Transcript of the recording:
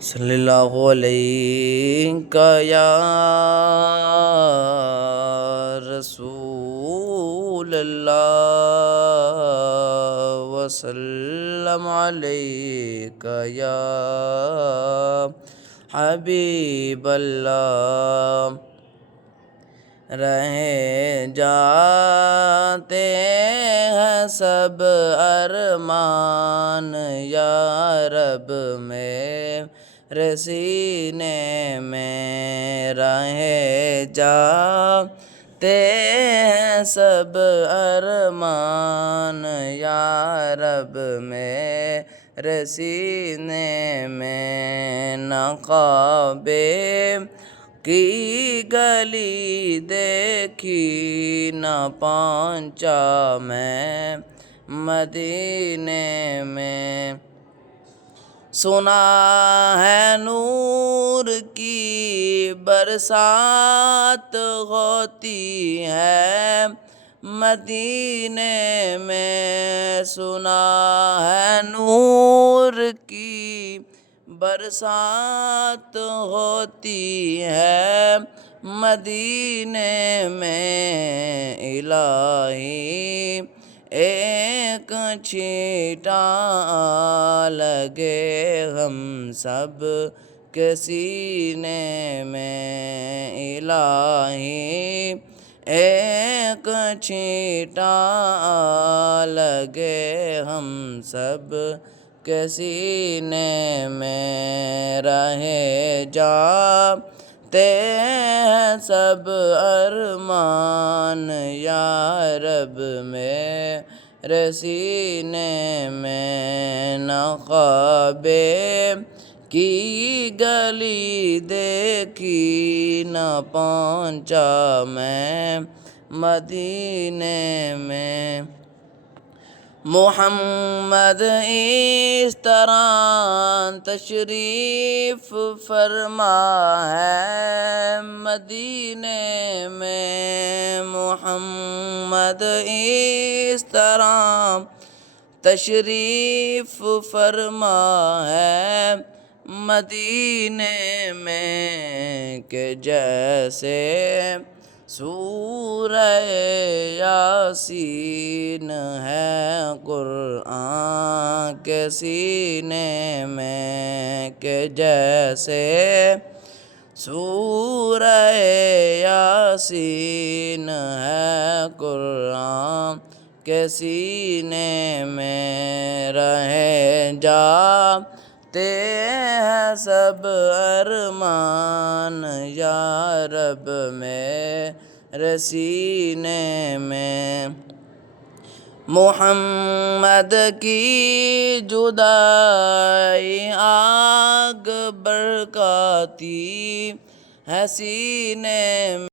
صلی اللہ علیہ یا رسول اللہ وسلم علیک یا حبیب اللہ۔ رہ جاتے ہیں سب ارمان یا رب میرے سینے میں، رہ جاتے ہیں سب ارمان یا رب میرے سینے میں، نہ خواب کی گلی دیکھی نہ پہنچا میں مدینے میں، سنا ہے نور کی برسات ہوتی ہے مدینے میں، سنا ہے نور کی برسات ہوتی ہے مدینے میں، الہی ایک چھینٹا لگے ہم سب کے سینے میں، الہی ایک چھینٹا لگے ہم سب کے سینے میں، رہ جاتے ہیں سب ارمان یا رب میرے سینے میں، نہ خواب کی گلی دیکھی نہ پہنچا میں مدینے میں، محمد اس طرح تشریف فرما ہے مدینے میں، محمد اس طرح تشریف فرما ہے مدینے میں، کہ جیسے سورہ یاسین ہے قرآن کے سینے میں، کہ جیسے سورہ یاسین ہے قرآن کے سینے میں، رہ جاتے ہیں سب ارمان یا رب میرے سینے میں، محمد کی جدائی آگ بھڑکاتی ہے سینے میں۔